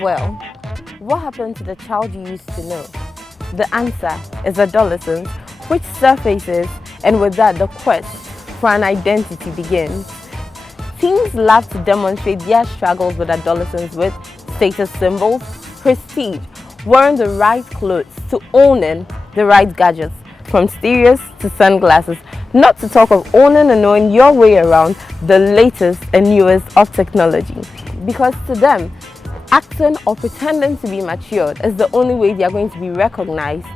Well, what happened to the child you used to know? The answer is adolescence, which surfaces, and with that, the quest for an identity begins. Teens love to demonstrate their struggles with adolescence with status symbols, prestige, wearing the right clothes, to owning the right gadgets, from stereos to sunglasses, not to talk of owning and knowing your way around the latest and newest of technology. Because to them, acting or pretending to be matured is the only way they are going to be recognized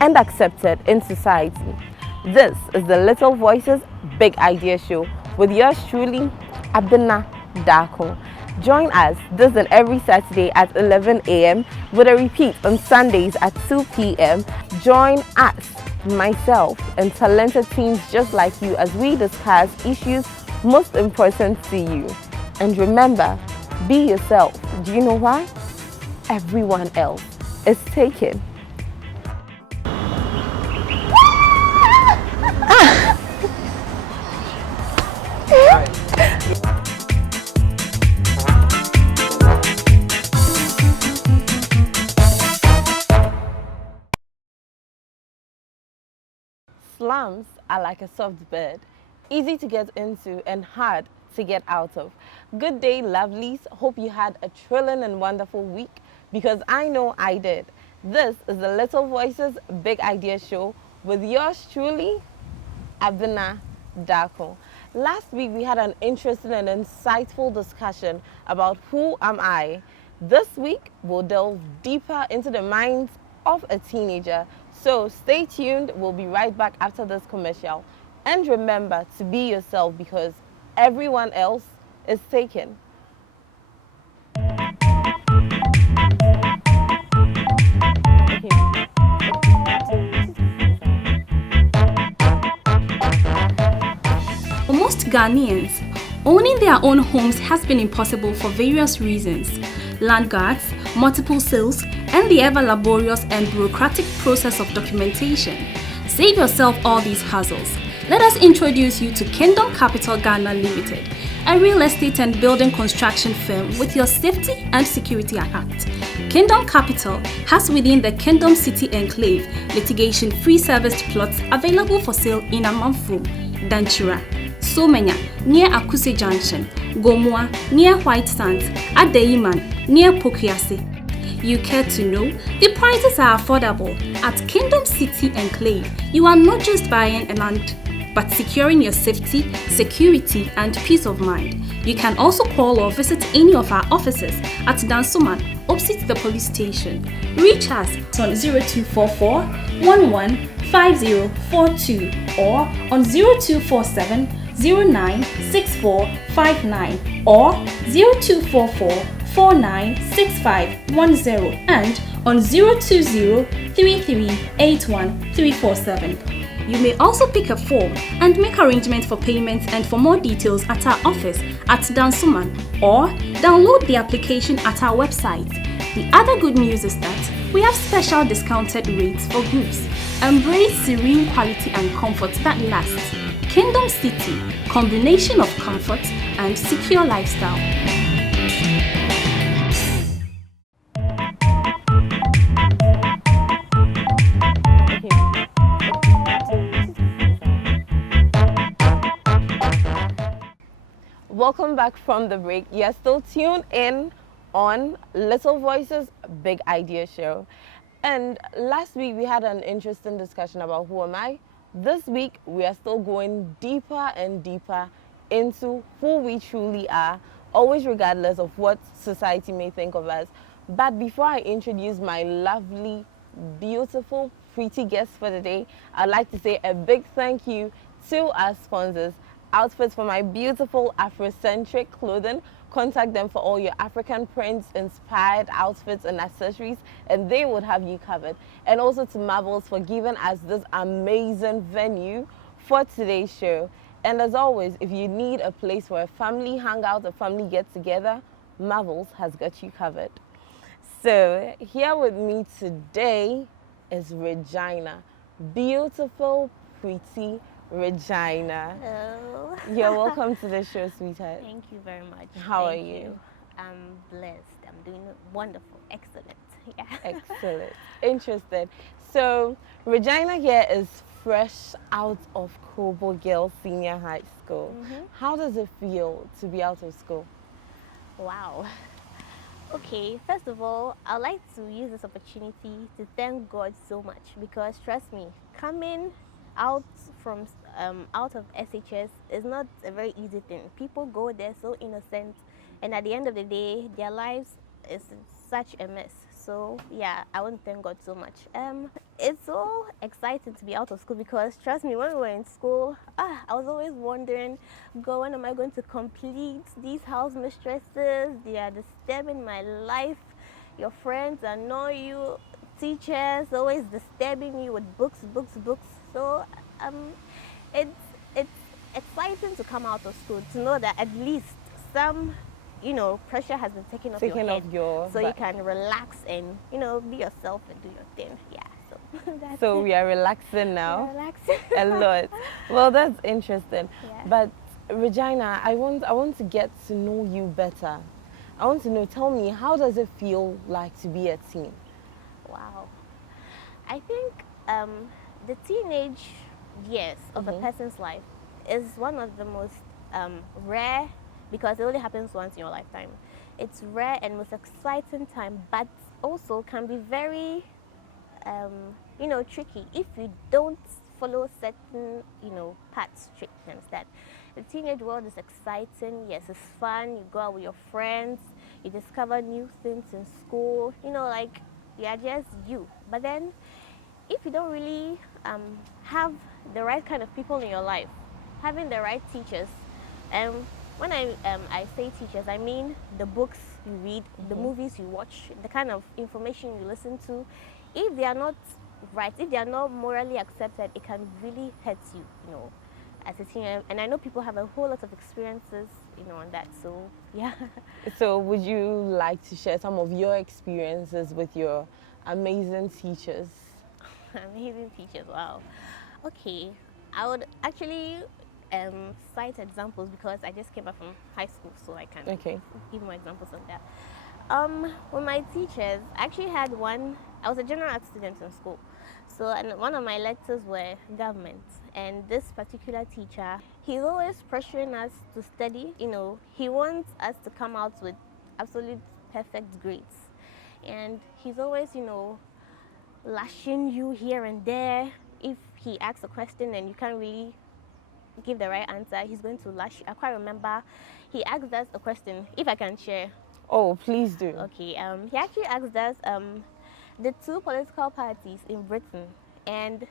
and accepted in society. This is the Little Voices Big Idea Show with yours truly, Abena Dako. Join us this and every Saturday at 11 a.m. with a repeat on Sundays at 2 p.m. Join us, myself, and talented teams just like you as we discuss issues most important to you. And remember, be yourself. Do you know why? Everyone else is taken. Slums are like a soft bed, easy to get into and hard to get out of. Good day, lovelies. Hope you had a thrilling and wonderful week, because I know I did. This is the Little Voices Big Idea Show with yours truly, Abena Dako. Last week we had an interesting and insightful discussion about who am I. This week we'll delve deeper into the minds of a teenager. So stay tuned. We'll be right back after this commercial. And remember to be yourself, because everyone else is taken. For most Ghanaians, owning their own homes has been impossible for various reasons: land guards, multiple sales, and the ever laborious and bureaucratic process of documentation. Save yourself all these hassles. Let us introduce you to Kingdom Capital Ghana Limited, a real estate and building construction firm with your safety and security at heart. Kingdom Capital has within the Kingdom City Enclave litigation-free serviced plots available for sale in Amanfo, Danchira, Somenya near Akuse Junction, Gomua near White Sands, Adeiman near Pokiase. You care to know? The prices are affordable. At Kingdom City Enclave, you are not just buying a land, but securing your safety, security, and peace of mind. You can also call or visit any of our offices at Dansuman, opposite the police station. Reach us on 0244 115042 or on 0247 096459 or 0244 496510 and on 020-3381-347. You may also pick a form and make arrangements for payments and for more details at our office at Dansuman, or download the application at our website. The other good news is that we have special discounted rates for groups. Embrace serene quality and comfort that lasts. Kingdom City, combination of comfort and secure lifestyle. Welcome back from the break. You're still tuned in on Little Voices Big Idea Show. And last week we had an interesting discussion about who am I. This week we are still going deeper and deeper into who we truly are, always regardless of what society may think of us. But before I introduce my lovely, beautiful, pretty guest for the day, I'd like to say a big thank you to our sponsors. Outfits for my beautiful Afrocentric clothing. Contact them for all your African prints inspired outfits and accessories, and they would have you covered. And also to Marvels for giving us this amazing venue for today's show. And as always, if you need a place for a family hangout, a family get together, Marvels has got you covered. So here with me today is Regina, beautiful, pretty, Regina. Hello. You're welcome to the show, sweetheart. Thank you very much. How are Thank you? I'm blessed. I'm doing wonderful. Excellent. Yeah. Excellent. Interested. So, Regina here is fresh out of Kobo Girls Senior High School. How does it feel to be out of school? Wow. Okay, first of all, I'd like to use this opportunity to thank God so much because trust me, coming out from out of SHS is not a very easy thing. People go there so innocent, and at the end of the day, their lives is such a mess. So yeah, I want to thank God so much. It's so exciting to be out of school because trust me, when we were in school, I was always wondering, God, when am I going to complete these house mistresses? They are disturbing my life. Your friends annoy you. Teachers always disturbing you with books. So it's exciting to come out of school to know that at least some pressure has been taken off Taken your head, off your so you back. can relax and be yourself and do your thing. Yeah, so that's So it. we are relaxing now. Yeah, relaxing. A lot. Well, that's interesting. Yeah. But Regina, I want to get to know you better. I want to know. Tell me, how does it feel like to be a teen? Wow. I think the teenage years of a person's life is one of the most rare, because it only happens once in your lifetime. It's rare and most exciting time, but also can be very tricky if you don't follow certain paths straight. You understand? The teenage world is exciting. Yes, it's fun. You go out with your friends. You discover new things in school. Like you are just you. But then, if you don't really have the right kind of people in your life, having the right teachers, and when I say teachers, I mean the books you read, the movies you watch, the kind of information you listen to. If they are not right, if they are not morally accepted, it can really hurt you, as a teenager. And I know people have a whole lot of experiences, on that. So yeah. So would you like to share some of your experiences with your amazing teachers? Amazing teachers, wow. Okay, I would actually cite examples because I just came back from high school, so I can give more examples on that. With my teachers, I actually had one. I was a general art student in school, so and one of my lectures were government, and this particular teacher, he's always pressuring us to study. He wants us to come out with absolute perfect grades, and he's always lashing you here and there. If he asks a question and you can't really give the right answer, he's going to lash you. I quite remember he asked us a question, if I can share. Oh, please do. Okay, he actually asked us the two political parties in Britain, and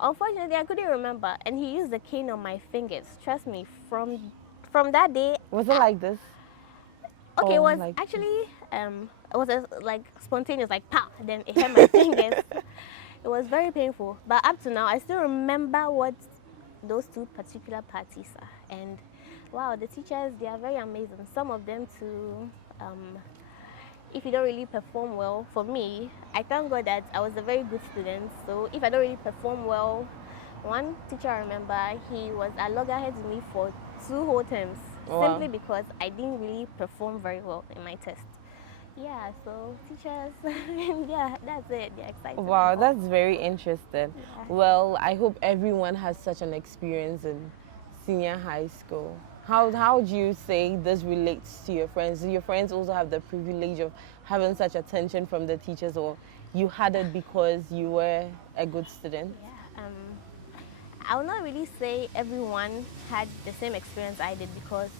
unfortunately I couldn't remember, and he used the cane on my fingers. Trust me, from that day. Was it like this? Okay, it Oh, was like actually it was like spontaneous, like pow, then it hit my fingers. It was very painful, but up to now I still remember what those two particular parties are. And wow, the teachers, they are very amazing. Some of them too, if you don't really perform well, for me, I thank God that I was a very good student. So if I don't really perform well, one teacher I remember, he was at loggerheads with me for 2 whole terms. Wow. Simply because I didn't really perform very well in my test. Yeah, so teachers, yeah, that's it. They're excited. Wow, that's very interesting. Yeah. Well, I hope everyone has such an experience in senior high school. How do you say this relates to your friends? Do your friends also have the privilege of having such attention from the teachers, or you had it because you were a good student? Yeah, I will not really say everyone had the same experience I did, because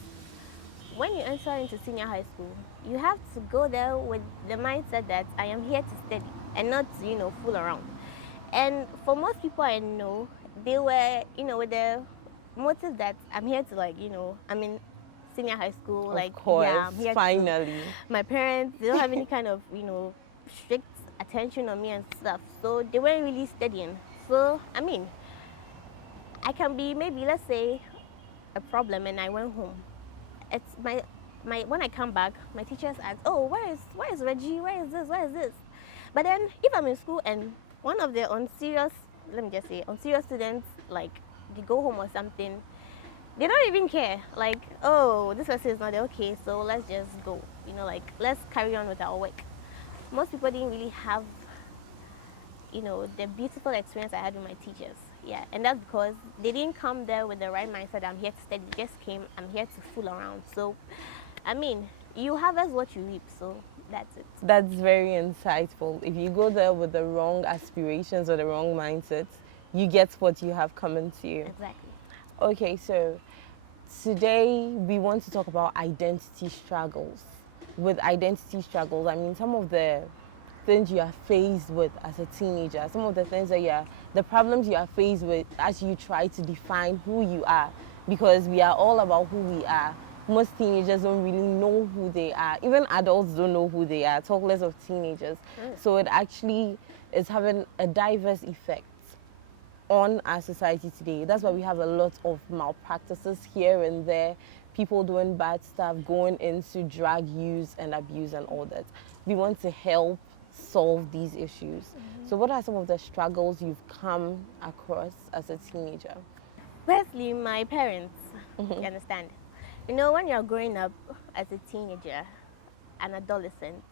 when you enter into senior high school, you have to go there with the mindset that I am here to study and not to, fool around. And for most people I know, they were, with the motive that I'm here to I'm in senior high school. Of course, yeah, I'm here finally. My parents, they don't have any kind of, strict attention on me and stuff. So they weren't really studying. So, I can be maybe, let's say, a problem, and I went home. It's my when I come back, my teachers ask, oh, where is Reggie? Where is this? But then if I'm in school and one of the unserious students they go home or something, they don't even care. Like, oh, this person is not there. Okay, so let's just go. Like, let's carry on with our work. Most people didn't really have, the beautiful experience I had with my teachers. Yeah, and that's because they didn't come there with the right mindset. I'm here to study. They just came. I'm here to fool around. So, I mean, you harvest what you reap. So that's it. That's very insightful. If you go there with the wrong aspirations or the wrong mindset, you get what you have coming to you. Exactly. Okay, so today we want to talk about identity struggles. With identity struggles, I mean some of the things you are faced with as a teenager, some of the things that the problems you are faced with as you try to define who you are, because we are all about who we are. Most teenagers don't really know who they are. Even adults don't know who they are, talk less of teenagers. So it actually is having a diverse effect on our society today. That's why we have a lot of malpractices here and there, people doing bad stuff, going into drug use and abuse and all that. We want to help solve these issues. So what are some of the struggles you've come across as a teenager? Firstly, my parents, you understand? When you're growing up as a teenager, an adolescent,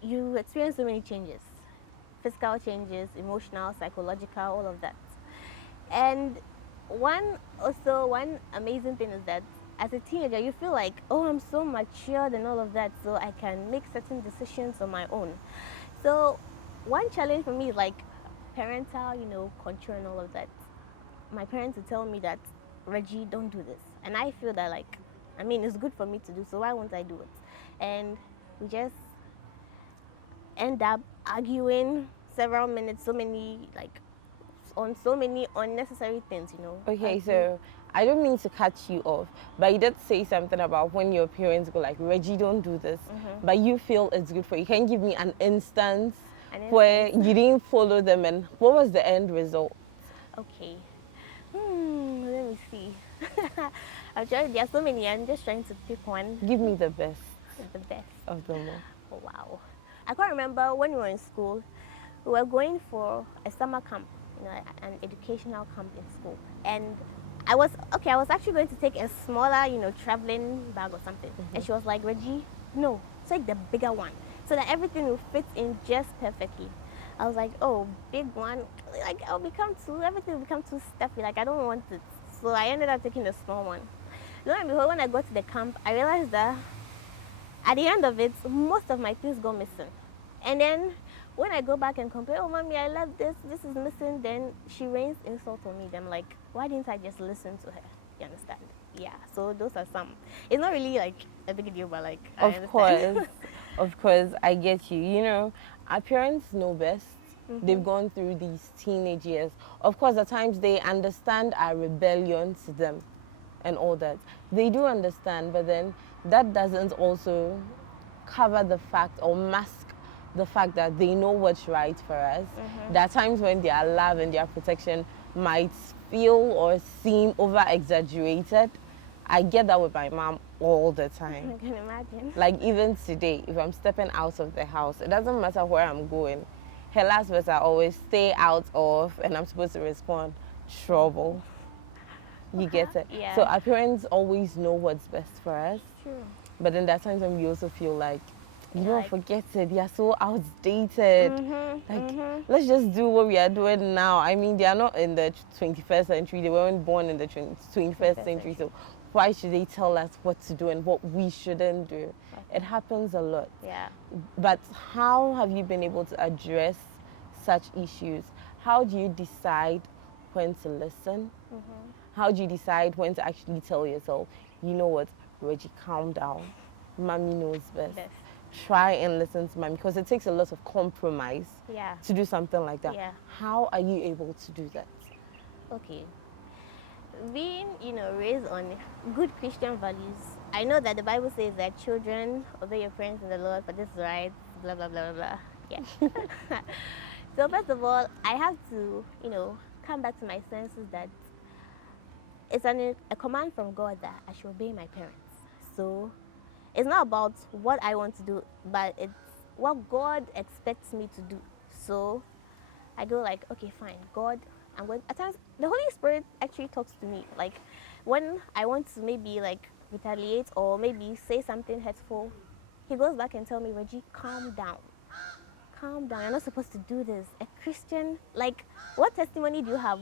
you experience so many changes. Physical changes, emotional, psychological, all of that. And one amazing thing is that as a teenager, you feel like, oh, I'm so matured and all of that, so I can make certain decisions on my own. So one challenge for me is like parental, control and all of that. My parents would tell me that, Reggie, don't do this. And I feel that it's good for me to do, so why won't I do it? And we just end up arguing several minutes, on so many unnecessary things, Okay, so I don't mean to cut you off, but you did say something about when your parents go like, Reggie, don't do this, but you feel it's good for you. Can you give me an instance where you didn't follow them and what was the end result? Okay. Let me see. There are so many. I'm just trying to pick one. Give me the best. The best. Of them all. Oh, wow. I can't remember when we were in school, we were going for a summer camp, an educational camp in school. And I was actually going to take a smaller, traveling bag or something. And she was like, Reggie, no, take the bigger one so that everything will fit in just perfectly. I was like, oh, big one, everything will become too stuffy, I don't want it. So I ended up taking the small one. Lo and behold, when I got to the camp, I realized that at the end of it, most of my things go missing. And then when I go back and complain, oh, mommy, I left this is missing, then she rains insult on me. Then I'm like, why didn't I just listen to her? You understand? Yeah, so those are some. It's not really a big deal, but I understand. Of course, I get you. Our parents know best. They've gone through these teenage years. Of course, at times they understand our rebellion to them and all that. They do understand, but then that doesn't also cover the fact or mask the fact that they know what's right for us. There are times when their love and their protection might feel or seem over-exaggerated. I get that with my mom all the time. I can imagine. Even today, if I'm stepping out of the house, it doesn't matter where I'm going. Her last words are always, stay out of, and I'm supposed to respond, trouble. You get it? Yeah. So our parents always know what's best for us. True. But then there are times when we also feel like, forget it. They are so outdated. Let's just do what we are doing now. I mean, they are not in the 21st century. They weren't born in the 21st century. So why should they tell us what to do and what we shouldn't do? It happens a lot. Yeah. But how have you been able to address such issues? How do you decide when to listen? How do you decide when to actually tell yourself, you know what, Reggie, calm down. Mommy knows best. Try and listen to mommy, because it takes a lot of compromise to do something like that. Yeah. How are you able to do that? Okay. Being, raised on good Christian values, I know that the Bible says that children obey your parents in the Lord, for this is right, blah, blah, blah, blah, blah. Yeah. So first of all, I have to, come back to my senses that it's a command from God that I should obey my parents. So it's not about what I want to do, but it's what God expects me to do. So I go like, okay, fine, God, I'm going. At times, the Holy Spirit actually talks to me. Like when I want to maybe like retaliate or maybe say something hurtful, He goes back and tell me, Reggie, calm down. Calm down. You're not supposed to do this. A Christian, like, what testimony do you have?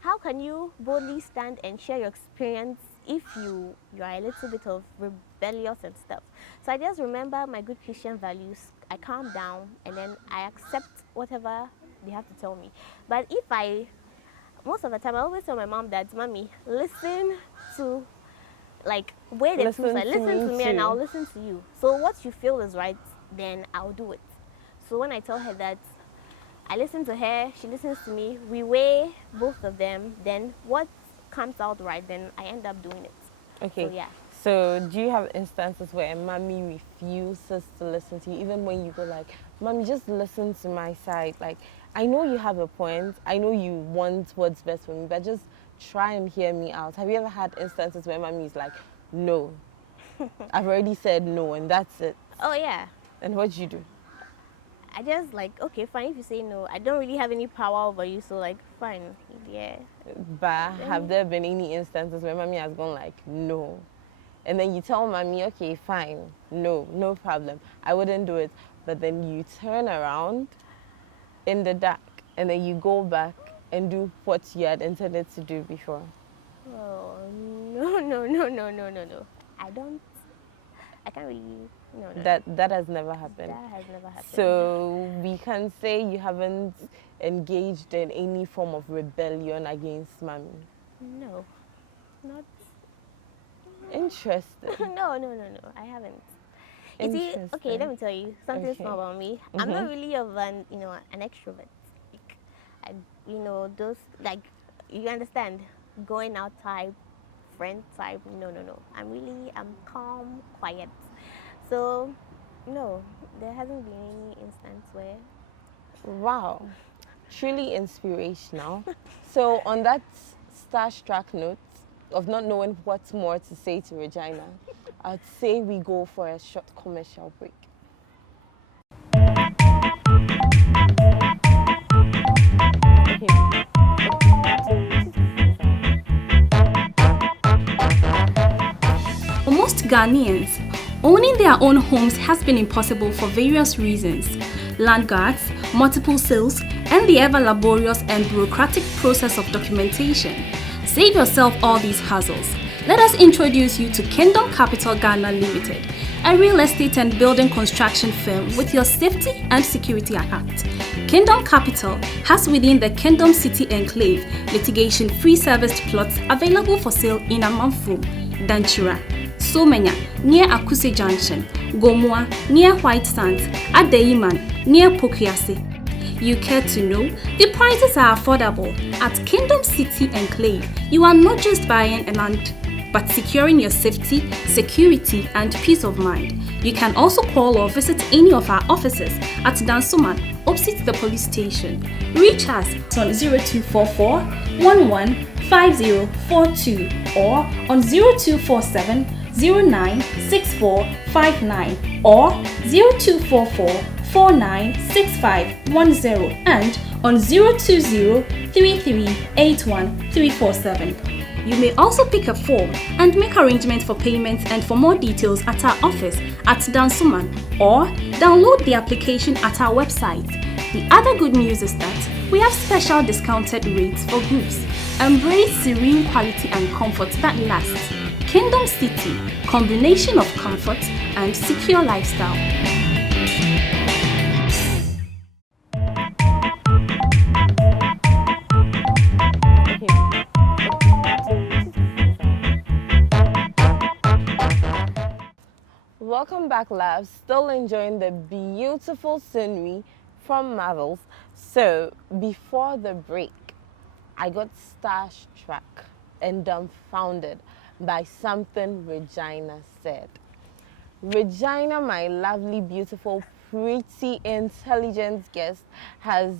How can you boldly stand and share your experience if you are a little bit of rebellious and stuff? So I just remember my good Christian values. I calm down and then I accept whatever they have to tell me. But most of the time, I always tell my mom that, Mommy, listen to, like, wait and listen to me and I'll listen to you. So what you feel is right, then I'll do it. So when I tell her that, I listen to her, she listens to me, we weigh both of them, then what comes out right, then I end up doing it. Okay. So, yeah. So do you have instances where mommy refuses to listen to you, even when you go like, Mommy, just listen to my side. Like, I know you have a point, I know you want what's best for me, but just try and hear me out. Have you ever had instances where mommy is like, no, I've already said no and that's it? Oh, yeah. And what do you do? I just like, okay, fine, if you say no, I don't really have any power over you, so like, fine, yeah. But have there been any instances where mommy has gone like, no? And then you tell mommy, okay, fine, no problem, I wouldn't do it. But then you turn around in the dark and then you go back and do what you had intended to do before. Oh, no. I can't really, no. That has never happened. That has never happened. So we can say you haven't engaged in any form of rebellion against mommy? No, not. Interesting. No, I haven't. You see, okay, let me tell you something small about me. I'm not really of an extrovert. Like, those, like, you understand, going out type, friend type. No. I'm calm, quiet. So, no, there hasn't been any instance where. Wow, truly inspirational. So on that starstruck note of not knowing what more to say to Regina, I'd say we go for a short commercial break. For most Ghanaians, owning their own homes has been impossible for various reasons: land guards, multiple sales, and the ever laborious and bureaucratic process of documentation. Save yourself all these hassles. Let us introduce you to Kingdom Capital Ghana Limited, a real estate and building construction firm with your safety and security at heart. Kingdom Capital has within the Kingdom City Enclave litigation-free serviced plots available for sale in Amanfum, Danchura, Somenya near Akuse Junction, Gomua near White Sands, Adeiman near Pokiase. You care to know? The prices are affordable. At Kingdom City Enclave, you are not just buying a land, but securing your safety, security, and peace of mind. You can also call or visit any of our offices at Dansuman, opposite the police station. Reach us on 0244 115042 or on 0247 096459 or 0244 496510 and on 020-3381-347. You may also pick a form and make arrangements for payments and for more details at our office at Dansuman or download the application at our website. The other good news is that we have special discounted rates for groups. Embrace serene quality and comfort that lasts. Kingdom City, combination of comfort and secure lifestyle. Welcome back, loves. Still enjoying the beautiful scenery from Marvels. So before the break, I got starstruck and dumbfounded by something Regina said. Regina, my lovely, beautiful, pretty, intelligent guest, has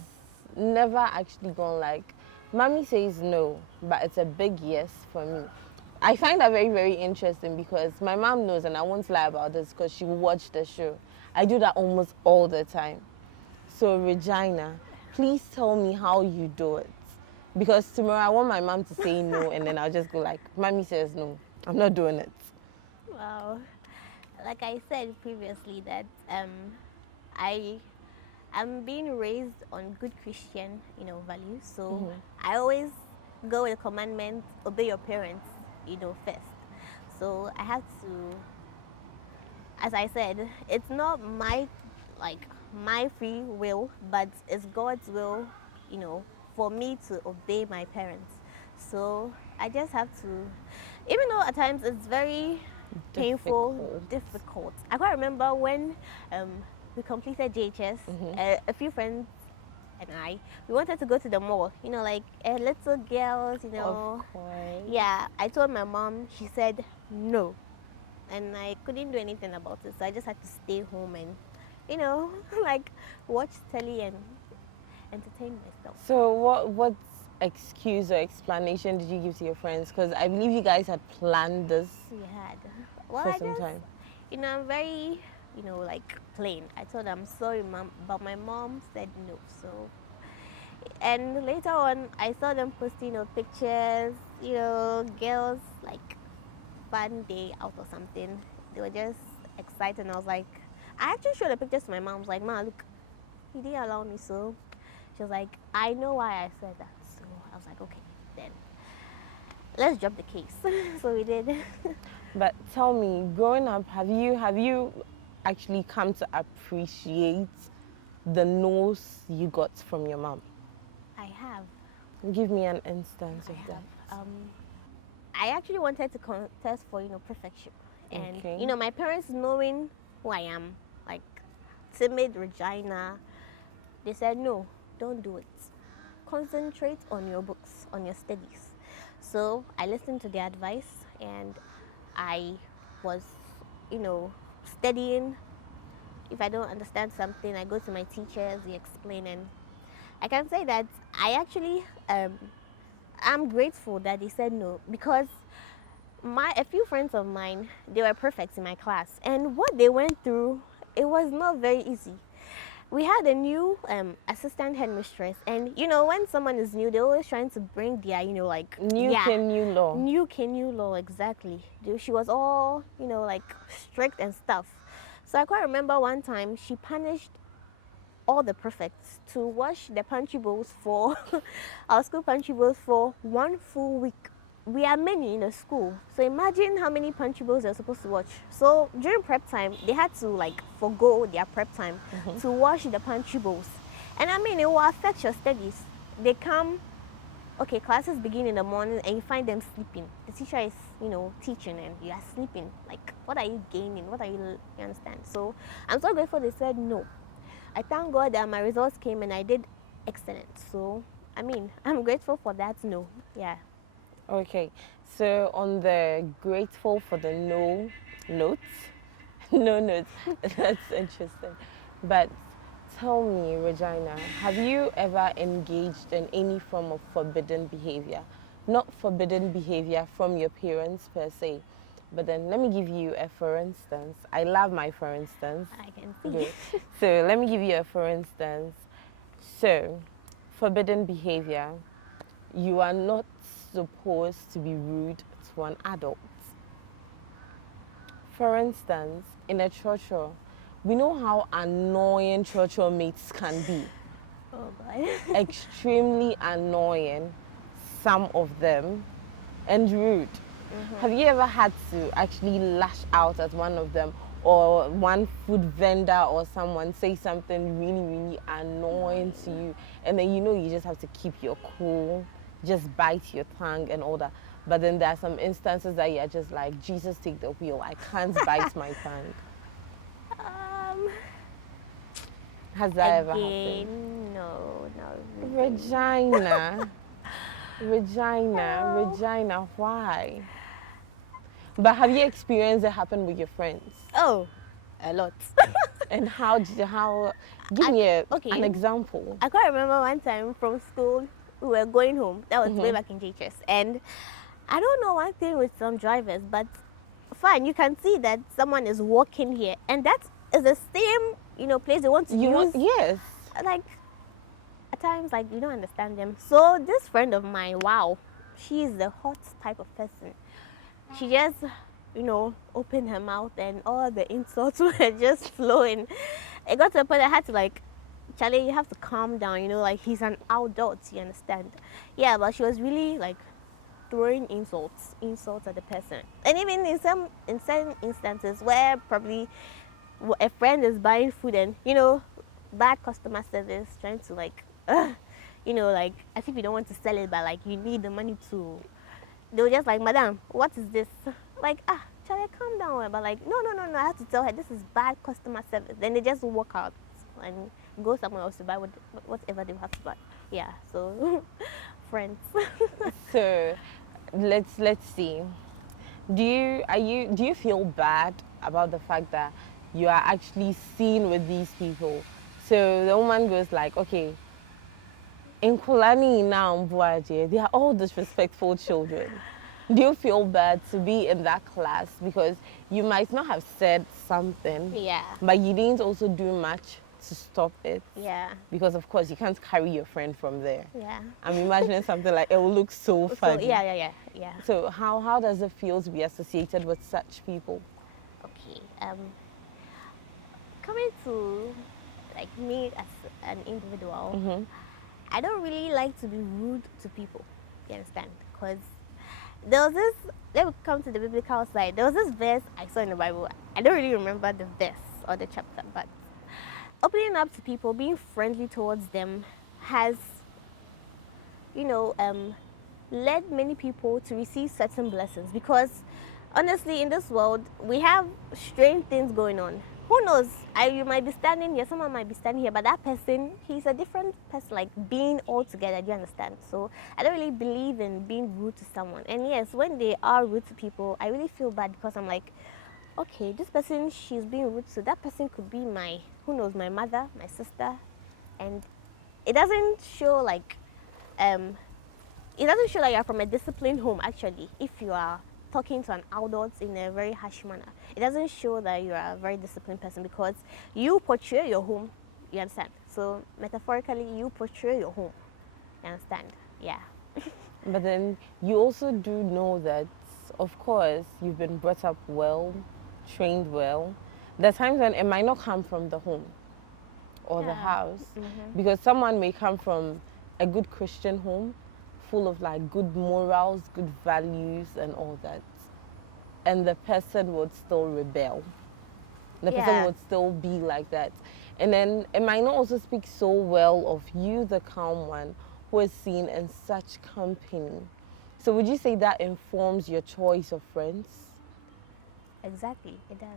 never actually gone like, Mommy says no, but it's a big yes for me. I find that very, very interesting because my mom knows, and I won't lie about this because she watched the show. I do that almost all the time. So Regina, please tell me how you do it. Because tomorrow I want my mom to say no, and then I'll just go like, Mommy says no, I'm not doing it. Wow. Like I said previously that I am being raised on good Christian, values. So I always go with the commandment, obey your parents, first. So I have to, as I said, it's not my free will, but it's God's will, for me to obey my parents. So I just have to, even though at times it's very painful, difficult. I quite remember when we completed JHS, a few friends and we wanted to go to the mall, like little girls, Of course. Yeah, I told my mom, she said no. And I couldn't do anything about it, so I just had to stay home and, like watch telly and entertain myself. So what excuse or explanation did you give to your friends? Because I believe you guys had planned this We had. for some time. I'm very, like plain. I told her I'm sorry, mom, but my mom said no. So, and later on, I saw them posting, pictures, girls like fun day out or something. They were just excited, and I was like, I actually showed the pictures to my mom. I was like, Ma, look, he didn't allow me, so she was like, I know why I said that. So I was like, okay, then let's drop the case. So we did. But tell me, growing up, have you actually come to appreciate the no's you got from your mom? I have. Give me an instance of that. I actually wanted to contest for, prefectship. And, Okay. my parents knowing who I am, like timid Regina, they said, no, don't do it. Concentrate on your books, on your studies. So I listened to their advice and I was, studying. If I don't understand something, I go to my teachers, they explain, and I can say that I actually I'm grateful that they said no, because a few friends of mine, they were perfect in my class, and what they went through, it was not very easy. We had a new assistant headmistress, and when someone is new, they're always trying to bring their New law. New law, exactly. She was all like strict and stuff. So I quite remember one time she punished all the prefects to wash the pantry bowls for our school pantry bowls for 1 full week. We are many in the school, so imagine how many pantry bowls they're supposed to wash. So during prep time, they had to forgo their prep time to wash the pantry bowls. And I mean, it will affect your studies. They come, okay, classes begin in the morning and you find them sleeping. The teacher is, teaching and you are sleeping. Like, what are you gaining? You understand? So I'm so grateful they said no. I thank God that my results came and I did excellent. So, I mean, I'm grateful for that no. Yeah. Okay, so on the grateful for the no notes, no notes, that's interesting. But tell me, Regina, have you ever engaged in any form of forbidden behavior? Not forbidden behavior from your parents per se, but then let me give you a for instance. I love my for instance. I can see. Okay. So let me give you a for instance. So, forbidden behavior, you are not supposed to be rude to an adult. For instance, in a church, we know how annoying church mates can be. Oh boy. Extremely annoying, some of them, and rude. Have you ever had to actually lash out at one of them, or one food vendor or someone say something really, really annoying to you, and then you just have to keep your cool, just bite your tongue and all that? But then there are some instances that you're just like, Jesus, take the wheel. I can't bite my tongue. Has that ever happened? No. Regina. Regina, why? But have you experienced it happen with your friends? Oh, a lot. And how give me an example. I can't remember one time from school, we were going home. That was way back in JHS. And I don't know one thing with some drivers, but fine, you can see that someone is walking here. And that is the same, place they want to use. Yes. Like, at times, like, you don't understand them. So this friend of mine, wow, she is the hot type of person. She just, opened her mouth and all the insults were just flowing. It got to a point I had to, like, Charlie, you have to calm down, like, he's an adult, you understand? Yeah, but she was really, like, throwing insults at the person. And even in certain instances where probably a friend is buying food and, bad customer service, trying to, like, like, as if you don't want to sell it, but, like, you need the money to, they were just like, madam, what is this? Like, Charlie, calm down. But, like, no, I have to tell her this is bad customer service. Then they just walk out and go somewhere else to buy whatever they have to buy. Yeah, so friends. So let's see. Do you feel bad about the fact that you are actually seen with these people? So the woman goes like, okay, in Kulani now, they are all disrespectful children. Do you feel bad to be in that class because you might not have said something, yeah, but you didn't also do much to stop it? Yeah. Because of course you can't carry your friend from there. Yeah. I'm imagining something like it will look so funny. Yeah. So how does it feel to be associated with such people? Okay. Coming to, like, me as an individual, Mm-hmm. I don't really like to be rude to people. You understand? Because there was this. Let me come to the biblical side. There was this verse I saw in the Bible. I don't really remember the verse or the chapter, but opening up to people, being friendly towards them, has, led many people to receive certain blessings. Because honestly, in this world, we have strange things going on. Who knows? You might be standing here, someone might be standing here, but that person, he's a different person, like being all together. Do you understand? So I don't really believe in being rude to someone. And yes, when they are rude to people, I really feel bad because I'm like, okay, this person she's being rude to, that person could be my mother, my sister, and it doesn't show like you're from a disciplined home. Actually, if you are talking to an adult in a very harsh manner, it doesn't show that you are a very disciplined person because you portray your home. You understand? So metaphorically, you portray your home. You understand? Yeah. But then you also do know that, of course, you've been brought up well, trained well. There are times when it might not come from the home or the house, because someone may come from a good Christian home full of like good morals, good values and all that, and the person would still rebel. The person would still be like that. And then it might not also speak so well of you, the calm one, who is seen in such company. So would you say that informs your choice of friends? Exactly, it does.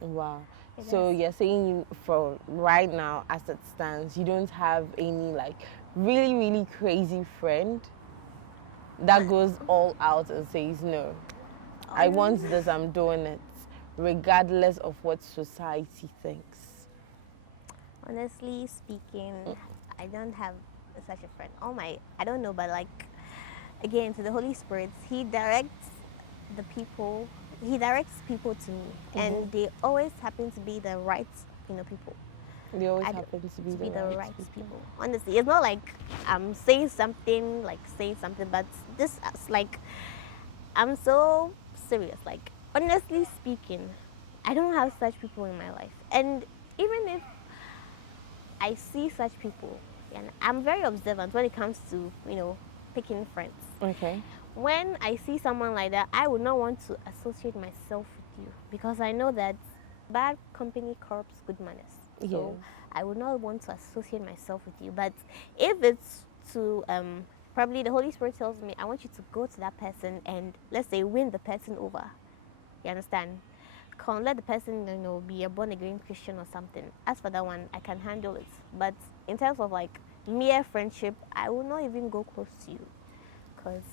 Wow. It So does. you're saying for right now, as it stands, you don't have any like really, really crazy friend that goes all out and says, no, I want this, I'm doing it, regardless of what society thinks? Honestly speaking, I don't have such a friend. I don't know, but like, again, to the Holy Spirit, He directs people to me, and they always happen to be the right, people. They always happen to be the right people. Honestly, it's not like I'm saying something, but this is like, I'm so serious. Like, honestly speaking, I don't have such people in my life, and even if I see such people, and I'm very observant when it comes to, picking friends. Okay. When I see someone like that, I would not want to associate myself with you because I know that bad company corrupts good manners. So I would not want to associate myself with you. But if it's to probably the Holy Spirit tells me, I want you to go to that person and, let's say, win the person over. You understand? Let the person, be a born again Christian or something. As for that one, I can handle it. But in terms of like mere friendship, I will not even go close to you.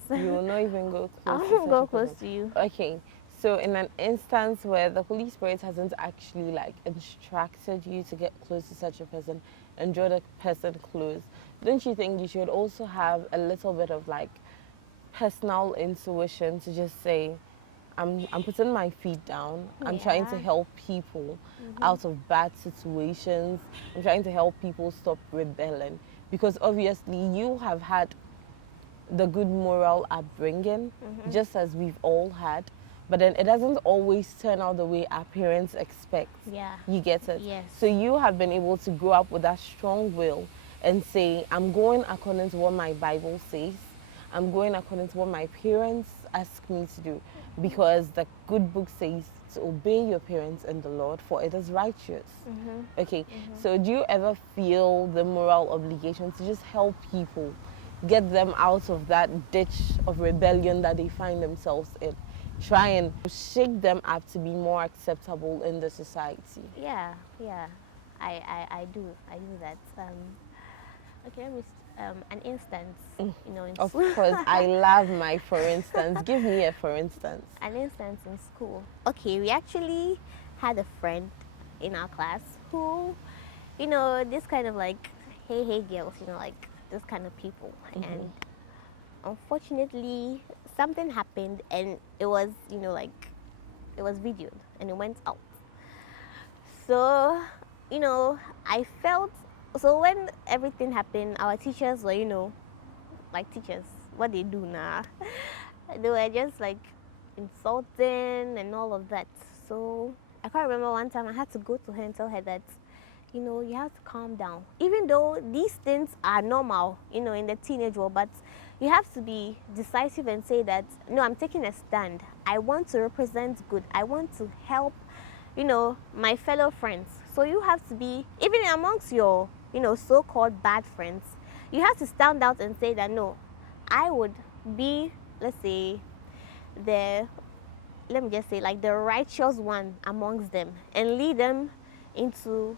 You will not even go close. I won't go close to you. Okay. So in an instance where the Holy Spirit hasn't actually like instructed you to get close to such a person and draw the person close, don't you think you should also have a little bit of like personal intuition to just say, I'm putting my feet down. I'm trying to help people out of bad situations. I'm trying to help people stop rebelling, because obviously you have had the good moral upbringing, just as we've all had. But then it doesn't always turn out the way our parents expect. Yeah. You get it? Yes. So you have been able to grow up with that strong will and say, I'm going according to what my Bible says. I'm going according to what my parents ask me to do. Because the good book says to obey your parents in the Lord, for it is righteous. Okay, so do you ever feel the moral obligation to just help people, get them out of that ditch of rebellion that they find themselves in? Try and shake them up to be more acceptable in the society. Yeah, I do that. Okay, let me an instance. Of course, I love my for instance. Give me a for instance. An instance in school. Okay, we actually had a friend in our class who, this kind of like, hey girls, like this kind of people, and unfortunately something happened, and it was it was videoed and it went out. So I felt, so when everything happened, our teachers were like teachers, what they do now, they were just like insulting and all of that. So I can't remember one time I had to go to her and tell her that you have to calm down, even though these things are normal in the teenage world, but you have to be decisive and say that, no, I'm taking a stand. I want to represent good. I want to help, my fellow friends. So you have to be, even amongst your, so-called bad friends, you have to stand out and say that, no, I would be, let's me just say, like the righteous one amongst them, and lead them into,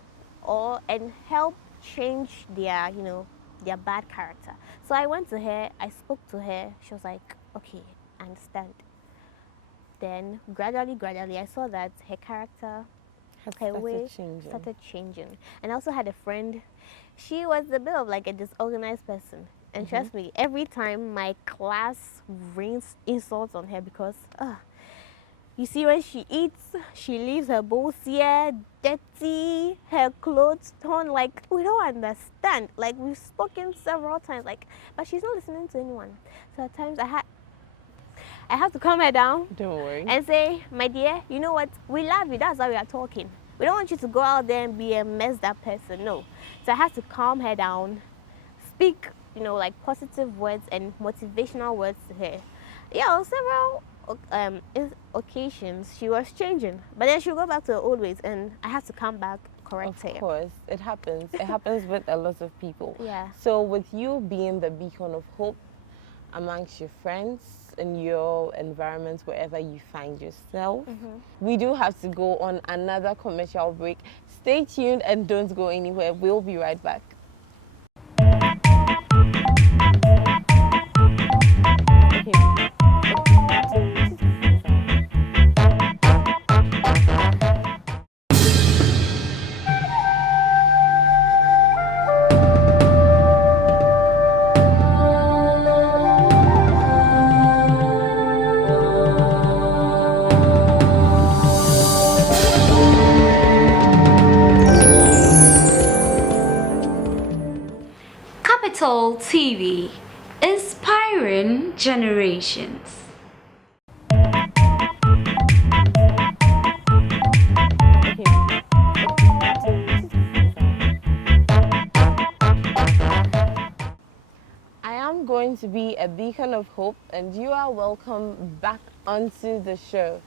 and help change their, their bad character. So I went to her, I spoke to her, she was like, okay, I understand. Then gradually, I saw that her character, her way started changing. And I also had a friend, she was a bit of like a disorganized person. And trust me, every time my class rains insults on her, because you see, when she eats, she leaves her bowls here, dirty, her clothes torn. Like, we don't understand. Like, we've spoken several times, like, but she's not listening to anyone. So at times I have to calm her down. Don't worry. And say, my dear, you know what? We love you. That's why we are talking. We don't want you to go out there and be a messed up person. No. So I have to calm her down, speak, like positive words and motivational words to her. Yeah, on several occasions she was changing, but then she'll go back to the old ways, and I have to come back, correct her. Of course, it happens. It happens with a lot of people. Yeah. So with you being the beacon of hope amongst your friends in your environment, wherever you find yourself, we do have to go on another commercial break. Stay tuned and don't go anywhere. We'll be right back. Capital TV, inspiring generations. I am going to be a beacon of hope, and you are welcome back onto the show.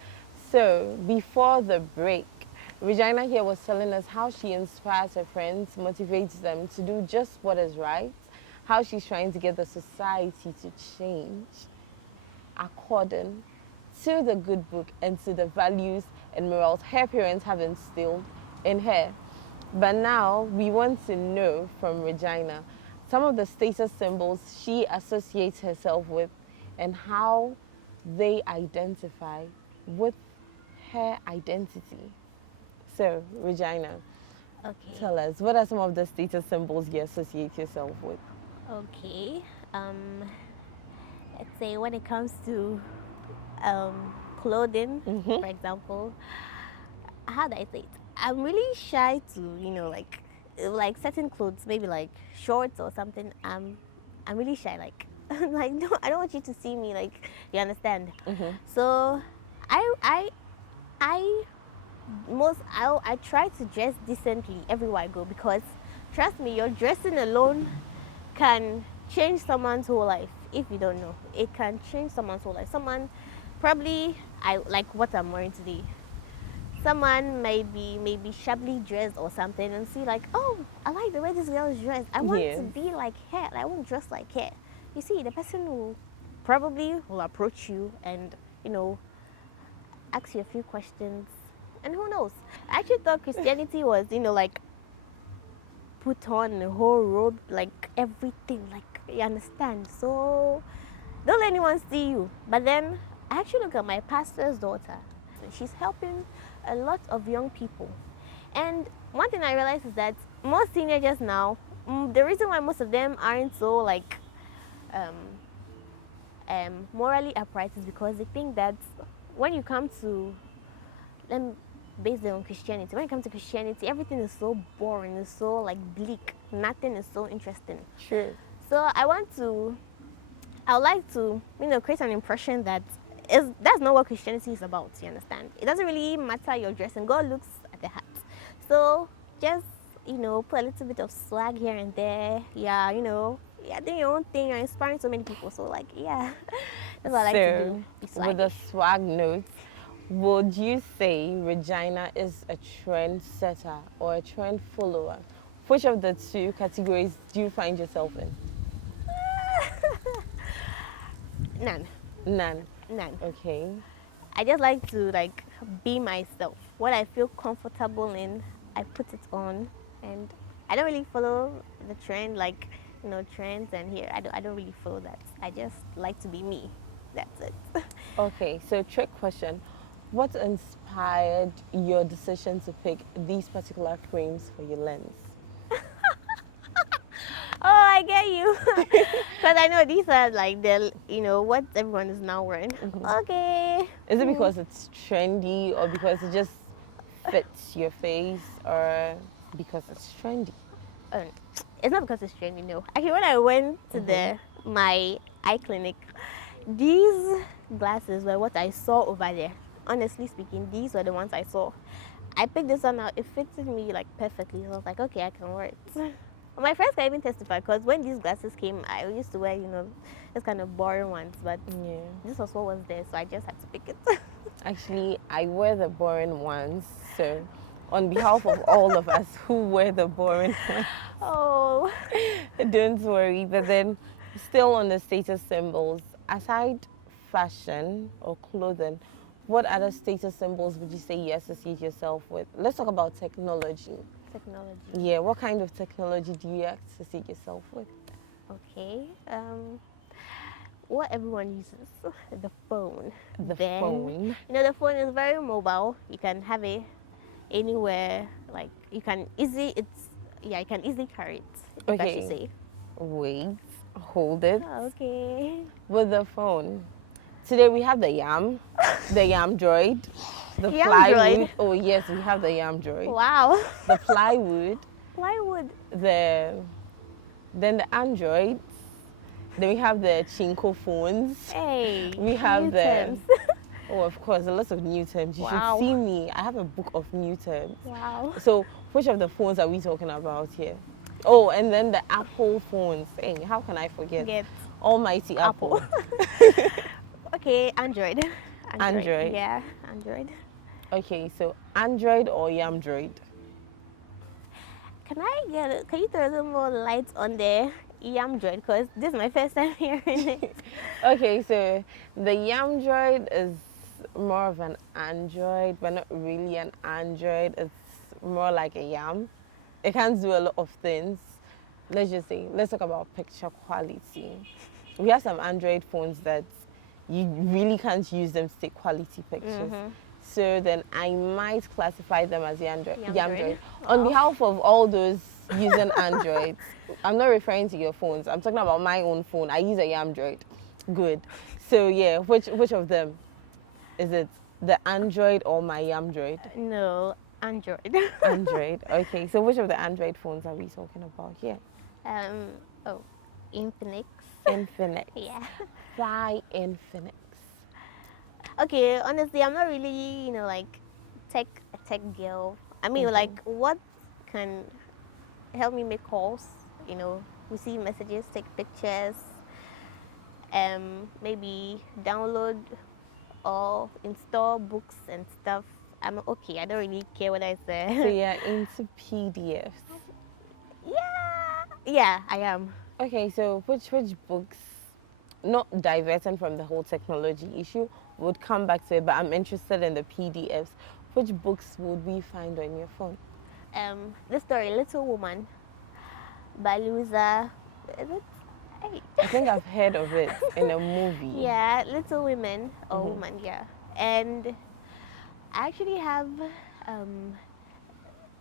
So before the break, Regina here was telling us how she inspires her friends, motivates them to do just what is right, how she's trying to get the society to change according to the good book and to the values and morals her parents have instilled in her. But now we want to know from Regina some of the status symbols she associates herself with and how they identify with her identity. So, Regina, tell us, what are some of the status symbols you associate yourself with? Okay. Let's say when it comes to clothing, for example, how do I say it? I'm really shy to, like certain clothes, maybe like shorts or something. I'm really shy. Like, like no, I don't want you to see me. Like, you understand? So, I, I I try to dress decently everywhere I go, because trust me, your dressing alone can change someone's whole life. If you don't know, it can change someone's whole life. Someone probably, I like what I'm wearing today. Someone maybe shabbily dressed or something and see like, oh, I like the way this girl is dressed. I want to be like her. I want to dress like her. You see, the person will probably approach you and ask you a few questions, and who knows? I actually thought Christianity was like put on the whole robe, like everything, like, you understand? So don't let anyone see you. But then I actually look at my pastor's daughter. She's helping a lot of young people. And one thing I realized is that most teenagers now, the reason why most of them aren't so like morally upright is because they think that when you come to them based on Christianity, when it comes to Christianity, everything is so boring, it's so like bleak, nothing is so interesting. True. So I would like to create an impression that that's not what Christianity is about. You understand? It doesn't really matter your dressing. God looks at the heart. So just put a little bit of swag here and there. Yeah, doing your own thing. You're inspiring so many people. So like, yeah, that's what I like to do. With the swag notes, would you say Regina is a trendsetter or a trend follower? Which of the two categories do you find yourself in? None. Okay. I just like to be myself. What I feel comfortable in, I put it on, and I don't really follow the trend, trends and here. I don't really follow that. I just like to be me. That's it. Okay, so trick question. What inspired your decision to pick these particular frames for your lens? Oh, I get you. Because I know these are like what everyone is now wearing. Okay. Is it because it's trendy, or because it just fits your face, or because it's trendy? It's not because it's trendy, no. Actually, when I went to my eye clinic, these glasses were what I saw over there. Honestly speaking, these were the ones I saw. I picked this one out. It fitted me perfectly. So I was like, okay, I can wear it. My friends can even testify, because when these glasses came, I used to wear, this kind of boring ones, but this was what was there, so I just had to pick it. Actually, I wear the boring ones, so on behalf of all of us who wear the boring ones, oh, don't worry. But then, still on the status symbols, aside fashion or clothing, what other status symbols would you say you associate yourself with? Let's talk about technology. Technology. Yeah, what kind of technology do you associate yourself with? Okay. What everyone uses, the phone. The phone. The phone is very mobile. You can have it anywhere. Like you can easily carry it. Okay. I should say. Wait, hold it. Okay. With the phone. Today we have the Yam droid. The Yam plywood. droid? Oh yes, we have the Yam droid. Wow. The plywood. Plywood. Then the Android. Then we have the Chinko phones. Hey. We have new the terms. Oh, of course, a lot of new terms. You Wow. should see me. I have a book of new terms. Wow. So which of the phones are we talking about here? Oh, and then the Apple phones. Hey, how can I forget? Almighty Apple. Okay, Android. Android. Yeah, Android. Okay, so Android or Yamdroid? Can you throw a little more light on the Yamdroid? Because this is my first time hearing it. Okay, so the Yamdroid is more of an Android, but not really an Android. It's more like a Yam. It can do a lot of things. Let's talk about picture quality. We have some Android phones that you really can't use them to take quality pictures. So then I might classify them as Yamdroid. On behalf of all those using Android, I'm not referring to your phones. I'm talking about my own phone. I use a Yamdroid. Good. So yeah, which of them? Is it the Android or my Yamdroid? No, Android. Android. Okay, so which of the Android phones are we talking about here? Oh, Infinix. Infinix. Yeah. Why Infinix? Okay, honestly, I'm not really, like a tech girl. I mean, like, what can help me make calls? Receive messages, take pictures, maybe download or install books and stuff. I'm okay. I don't really care what I say. So you're into PDFs. Yeah, I am. Okay, so which books, not diverting from the whole technology issue, would come back to it, but I'm interested in the PDFs. Which books would we find on your phone? This story, Little Woman, by Louisa. Is it? Hey. I think I've heard of it in a movie. Yeah, Little Women or Woman, yeah. And I actually have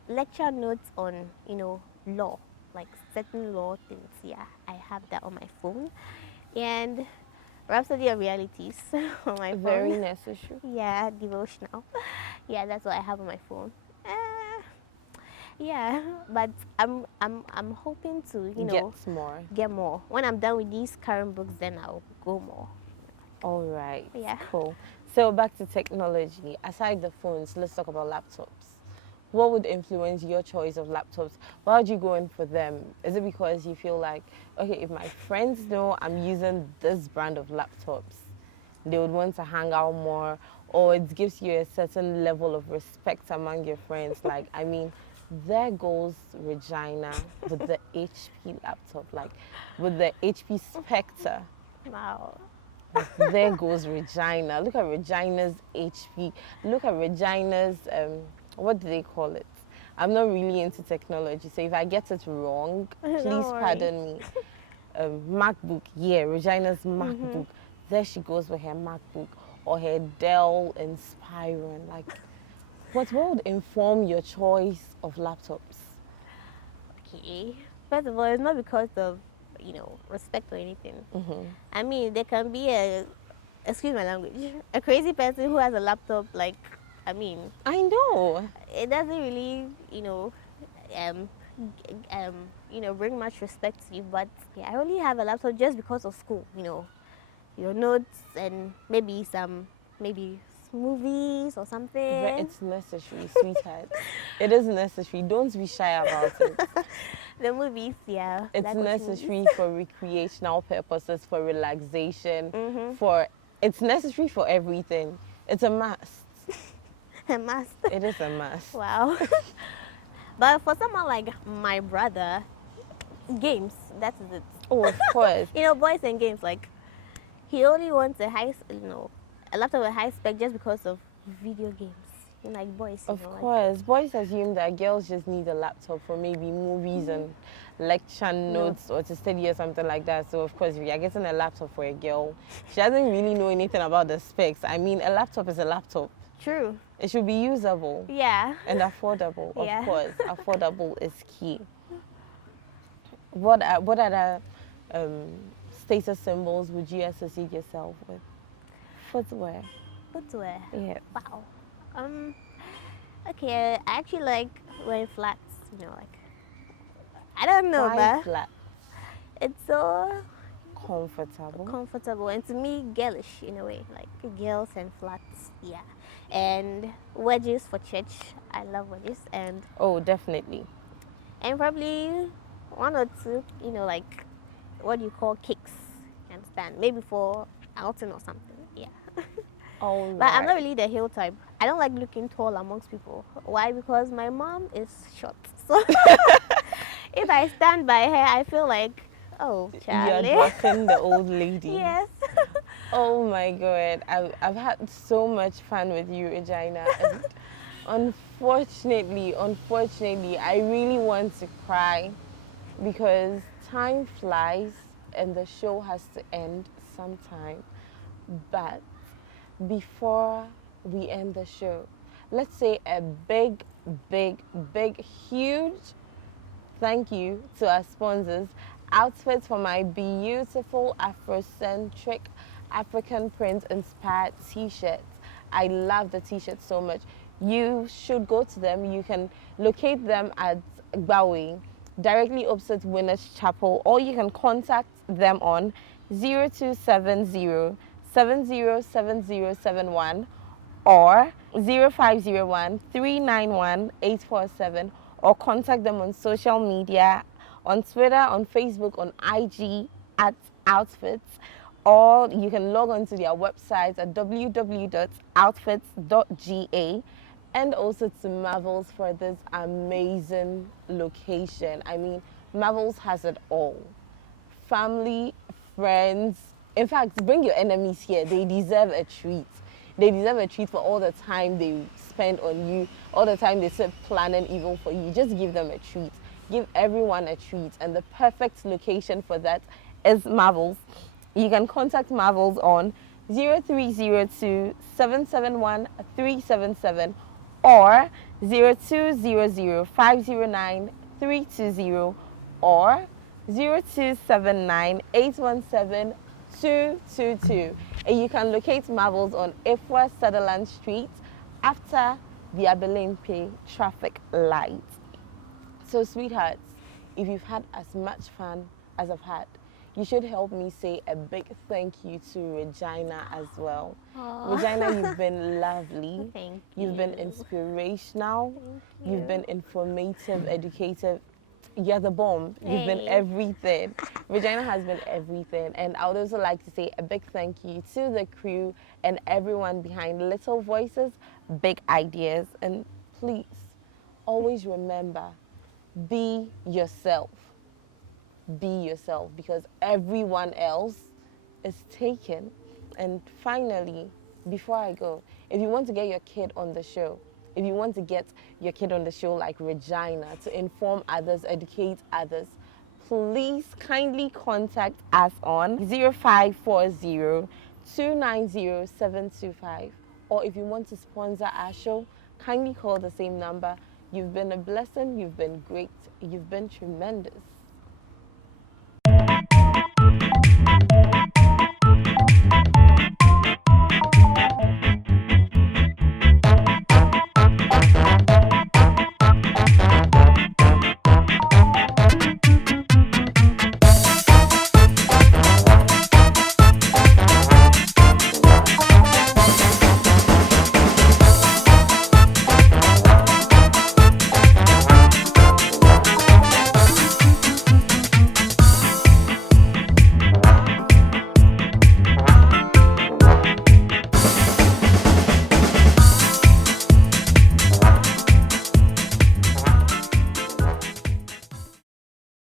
lecture notes on, law, like certain law things. Yeah, I have that on my phone. And Rhapsody of Realities on my phone. Very necessary. Yeah, devotional. Yeah, that's what I have on my phone. Yeah, but I'm hoping to, get more. When I'm done with these current books, then I'll go more. All right. Yeah. Cool. So back to technology. Aside the phones, let's talk about laptops. What would influence your choice of laptops? Why would you go in for them? Is it because you feel like, okay, if my friends know I'm using this brand of laptops, they would want to hang out more, or it gives you a certain level of respect among your friends? Like, I mean, there goes Regina with the HP laptop, like with the HP Spectre. Wow. There goes Regina. Look at Regina's HP. Look at Regina's, what do they call it? I'm not really into technology, so if I get it wrong, please pardon me. MacBook, yeah, Regina's MacBook. There she goes with her MacBook or her Dell Inspiron. Like, what would inform your choice of laptops? Okay. First of all, it's not because of, respect or anything. I mean, there can be excuse my language, a crazy person who has a laptop, like, I know. It doesn't really, bring much respect to you. But yeah, I only have a laptop just because of school, your notes and maybe movies or something. But it's necessary, sweetheart. It is necessary. Don't be shy about it. The movies, yeah. It's necessary for recreational purposes, for relaxation, it's necessary for everything. It's a must. A must. It is a must. Wow. But for someone like my brother, games, that is it. Oh, of course. Boys and games, like, he only wants a laptop with high spec just because of video games. Like boys. Of course. Boys assume that girls just need a laptop for maybe movies and lecture notes or to study or something like that. So, of course, if you're getting a laptop for a girl, she doesn't really know anything about the specs. I mean, a laptop is a laptop. True. It should be usable. Yeah. And affordable, Yeah. of course. Affordable is key. What other status symbols would you associate yourself with? Footwear. Footwear? Yeah. Wow. Okay, I actually like wearing flats, like, I don't know, Why but flats? It's so comfortable, and to me, girlish in a way, like girls and flats, yeah. And wedges for church. I love wedges. And oh, definitely. And probably one or two, like, what do you call, kicks? You understand? Maybe for outing or something. Yeah. All right. But I'm not really the heel type. I don't like looking tall amongst people. Why? Because my mom is short. So if I stand by her, I feel like, oh, Charlie. You're dwarfing the old lady. Yes. Oh my God. I've had so much fun with you, Regina. And unfortunately, I really want to cry because time flies and the show has to end sometime. But before we end the show, let's say a big, huge thank you to our sponsors. Outfits for my beautiful Afrocentric African print inspired t-shirts I love the t-shirts so much. You should go to them. You can locate them at Gbawe, directly opposite Winners Chapel, or you can contact them on 0270 707071 or 0501 391 847, or contact them on social media, on Twitter, on Facebook, on IG at Outfits, or you can log on to their website at www.outfits.ga, and also to Marvels for this amazing location. I mean, Marvels has it all. Family, friends, in fact, bring your enemies here. They deserve a treat. They deserve a treat for all the time they spend on you, all the time they sit planning evil for you. Just give them a treat. Give everyone a treat. And the perfect location for that is Marvels. You can contact Marvels on 0302 771 377 or 0200 509 320 or 0279 817 222. And you can locate Marvels on Ifwa Sutherland Street after the Abelempe traffic light. So sweethearts, if you've had as much fun as I've had, you should help me say a big thank you to Regina as well. Aww. Regina, you've been lovely. Thank you. You've been inspirational. Thank you. You've been informative, educative. You're the bomb. Hey. You've been everything. Regina has been everything. And I would also like to say a big thank you to the crew and everyone behind Little Voices, Big Ideas. And please, always remember, be yourself. Be yourself, because everyone else is taken. And finally, before I go, if you want to get your kid on the show, if you want to get your kid on the show like Regina to inform others, educate others, please kindly contact us on 0540 290 725. Or if you want to sponsor our show, kindly call the same number. You've been a blessing, you've been great, you've been tremendous.